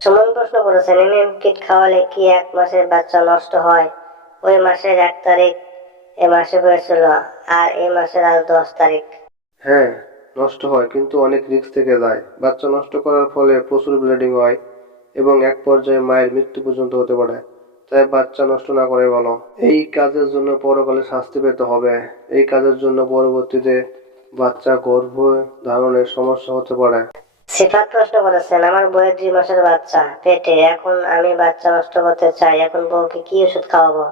সুমন প্রশ্ন করেছেন MM kit খাওয়ালে কি এক মাসের বাচ্চা নষ্ট হয়? ওই মাসের এক তারিখ, এ মাসে হয়েছিল, আর এই মাসের আজ দশ তারিখ। হ্যাঁ নষ্ট হয়, কিন্তু অনেক রিস্ক থেকে যায়। বাচ্চা নষ্ট করার ফলে প্রচুর ব্লিডিং হয় এবং এক পর্যায়ে মায়ের মৃত্যু পর্যন্ত হতে পারে। তাই বাচ্চা নষ্ট না করে ভালো। এই কাজের জন্য পরকালে শাস্তি পেতে হবে। এই কাজের জন্য পরবর্তীতে বাচ্চা গর্ভ ধারণের সমস্যা হতে পারে। সিফাত প্রশ্ন করেছেন আমার বইয়ের দুই মাসের বাচ্চা পেটে এখন আমি বাচ্চা নষ্ট করতে চাই এখন বউকে কি ওষুধ খাওয়াবো?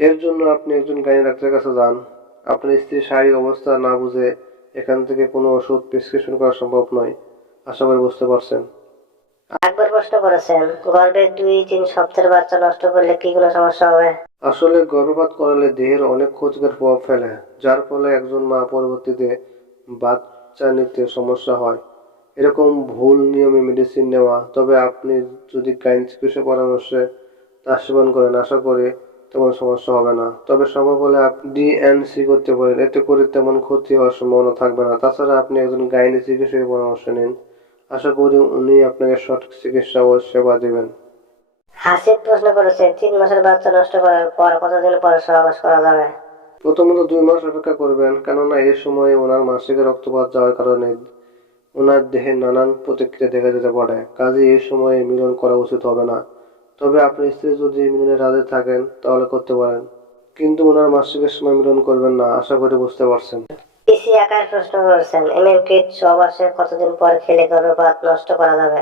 এর জন্য আপনি একজন গাইনি ডাক্তারের কাছে যান। আপনার স্ত্রীর শারীরিক অবস্থা না বুঝে এখান থেকে কোনো ওষুধ প্রেসক্রিপশন করা সম্ভব নয়। আশা করি বুঝতে পারছেন। একবার প্রশ্ন করেছেন গর্ভের দুই তিন সপ্তাহের বাচ্চা নষ্ট করলে কি কোনো সমস্যা হবে? আসলে গর্ভপাত করালে দেহের অনেক ক্ষতিকর প্রভাব ফেলে যার ফলে একজন মা পরবর্তীতে বাচ্চা নিতে সমস্যা হয়। এরকম ভুল নিয়মে মেডিসিন নেওয়া তবে আপনি যদি গাইন চিকিৎসা পরামর্শে তা সেবন করেন আশা করি তেমন সমস্যা হবে না। তবে সম্ভব হলে আপনি ডিএনসি করতে পারেন এতে করে তেমন ক্ষতি হওয়ার সম্ভাবনা থাকবে না। তাছাড়া আপনি একজন গাইনি চিকিৎসকের পরামর্শ নিন। আশা করি উনি আপনাকে সঠিক চিকিৎসা ও সেবা দেবেন। হাসিব প্রশ্ন করেছেন তিন মাসের বাচ্চা নষ্ট করার পর কতদিন পরে সহবাস করা যাবে? প্রথমত দুই মাস অপেক্ষা করবেন কেননা এই সময়ে ওনার মাসিক রক্তপাত যাওয়ার কারণে ওনার দেহে নানান প্রতিক্রিয়া দেখা যেতে পারে। কাজে এই সময়ে মিলন করা উচিত হবে না। তবে আপনার স্ত্রী যদি মিলনে রাজি থাকেন তাহলে করতে পারেন। কিন্তু ওনার মাসিকের সময় মিলন করবেন না আশা করি বুঝতে পারছেন। পিসি প্রশ্ন করেছেন এমএম কিট কতদিন পর খেলে গর্ভপাত নষ্ট করা যাবে?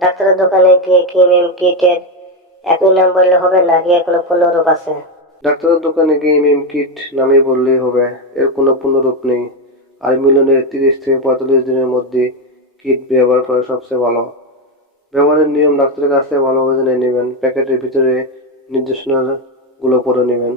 ডাক্তারের দোকানে গিয়ে কি এমএম কিটের একই নাম বললে হবে নাকি এর কোনো পূর্ণরূপ আছে? ডাক্তারের দোকানে গিয়ে কিট নামে বললেই হবে এর কোনো পুনরূপ নেই। আর মিলনের তিরিশ থেকে পঁয়তাল্লিশ দিনের মধ্যে কিট ব্যবহার করা সবচেয়ে ভালো। ব্যবহারের নিয়ম ডাক্তারের কাছ থেকে ভালোভাবে জেনে নেবেন, প্যাকেটের ভিতরে নির্দেশনাগুলো পড়ে নেবেন।